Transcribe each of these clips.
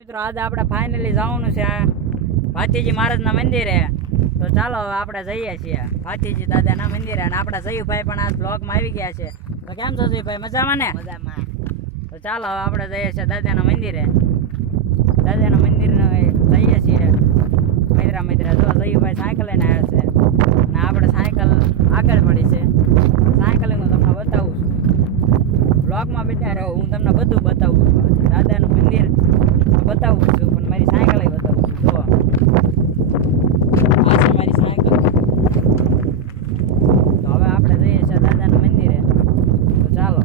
મિત્રો આજે આપણે ફાઇનલી જવાનું છે ભાતીજી મહારાજના મંદિરે. તો ચાલો હવે આપણે જઈએ છીએ ભાતીજી દાદાના મંદિરે અને આપણા જયુભાઈ પણ આ બ્લોગમાં આવી ગયા છે. તો કેમ છો જયુભાઈ મજામાં ને? મજામાં. તો ચાલો હવે આપણે જઈએ છીએ દાદાના મંદિરે. દાદાના મંદિરને જઈએ છીએ. મિત્રા મિત્રા જો જયુભાઈ સાયકલ લઈને આવ્યો છે. અને આપણે સાયકલ આગળ પડી છે. સાયકલ હું તમને બતાવું છું. બ્લોગમાં બેઠા રહો હું તમને બધું બતાવું છું. દાદાનું મંદિર બતાવું છું પણ મારી સાયકલ બતાવું છું જો આ છે મારી સાયકલ તો હવે આપણે જઈએ છીએ દાદાના મંદિરે તો ચાલો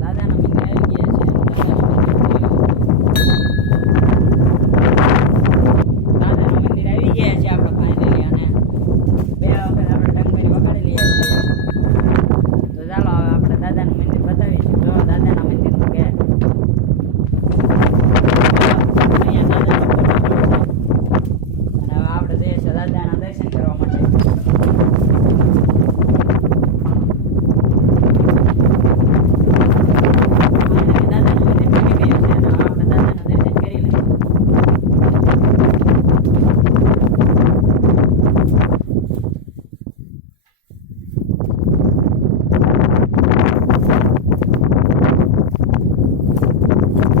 દાદાના મંદિર આવી ગયા છે દાદાના મંદિર આવી ગયા છે આપણે ફાઇનલી અને બે વખત આપણે ડંગરી વગાડી લઈએ છીએ તો ચાલો હવે આપણે દાદાનું મંદિર બતાવીશું જો દાદાના મંદિરનું કે અહીંયા દાદાનો ફોટો પણ છે અને હવે આપણે જઈએ છીએ દાદાના દર્શન કરવા માટે ફાઇનલી દાદાનું મંદિર બની ગયું છે અને હવે આપણે દાદાના દર્શન કરી લઈએ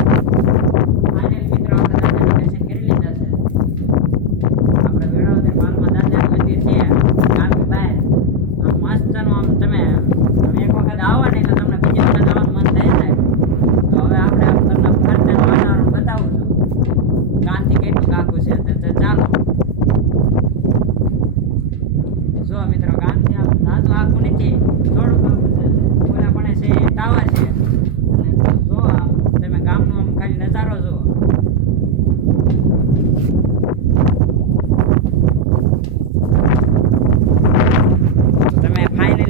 ફાઇનલ મિત્રો આપણે દાદાના દર્શન કરી લીધા છે આપણે વેળાવદર પાલમાં દાદાનું મંદિર છે ગામની બહાર આમ મસ્તનું આમ તમે તમે એક વખત આવો ને તો તમને બીજી વખત આવવાનું મન થાય જાય તો હવે આપણે આમ તમને ફરતાનું વાતાવરણ બતાવું છું ગાંધી કેટલું કાકું છે તો તો ચાલો જો મિત્રો ગામ ત્યાં ધાતુ આખું નથી થોડું કાકું છે ઓલા પણ છે, ટાવર છે. અને જો તમે ગામનો આમ ખાલી નજારો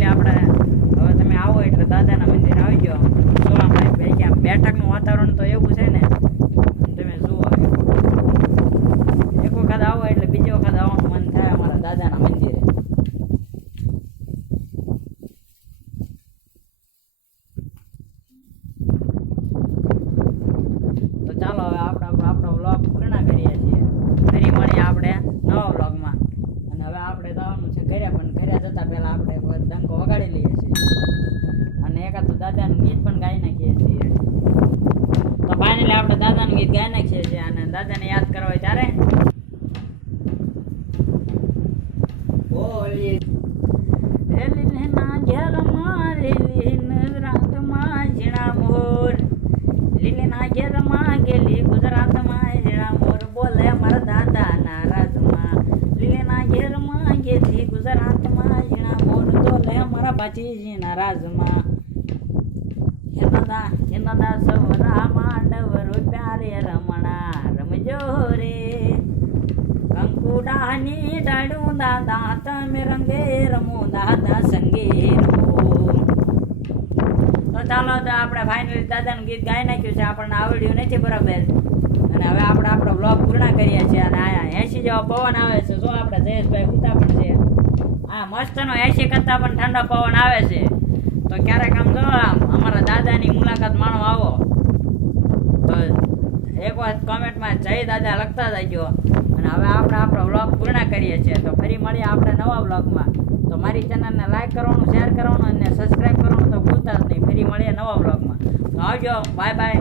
આપણે, હવે તમે આવો એટલે દાદાના મંદિર આવી ગયો જો આપણે બેઠકનું વાતાવરણ તો એવું છે ને, તમે જુઓ. એક વખત આવો એટલે બીજી વખત આવવાનું મન થાય અમારા દાદાના મંદિરે તો ચાલો હવે આપણે આપણો વ્લોગ પૂર્ણ કરીએ છીએ. ફરી મળીએ આપણે નવા વ્લોગમાં અને હવે આપણે જવાનું છે ઘરે, પણ ઘરે જતા પહેલાં આપણે ડંકો વગાડી લઈએ છીએ. અને એકાદું દાદાનું ગીત પણ ગાઈ નાખીએ છીએ. તો ફાઇનલી આપણે દાદાનું ગીત ગાઈ નાખીએ છીએ અને દાદાને યાદ કરવા હોય ત્યારે બોલીએ. બાજીજીના રાજમાં. હિનદા હિનદા સવરા માંડવરો પ્યારે રમણા. રમજો રે. કંકુડાની ડાળું દાદા, તમે રંગે રમો, દાદા સંગે રમો. તો ચાલો, તો આપણે ફાઇનલી દાદાનું ગીત ગાઈ નાખ્યું છે. આપણને આવડ્યું નથી બરાબર. અને હવે આપણે આપણો બ્લોગ પૂર્ણ કરીએ છીએ. અને આયા એસી જેવા પવન આવે છે. જો આપણે જયેશભાઈ ઉતા પણ છે. આ મસ્તનો એસી કરતાં પણ ઠંડો પવન આવે છે. તો ક્યારેક આમ જો આમ, અમારા દાદાની મુલાકાત માણો આવો. તો એક વાત કોમેન્ટમાં જય દાદા લખતા જજો. અને હવે આપણે આપણો વ્લોગ પૂર્ણ કરીએ છીએ. તો ફરી મળીએ આપણે નવા વ્લોગમાં તો મારી ચેનલને લાઈક કરવાનું શેર કરવાનું અને સબસ્ક્રાઈબ કરવાનું તો ભૂલતા જ નહીં. ફરી મળીએ નવા વ્લોગમાં આવજો. Bye bye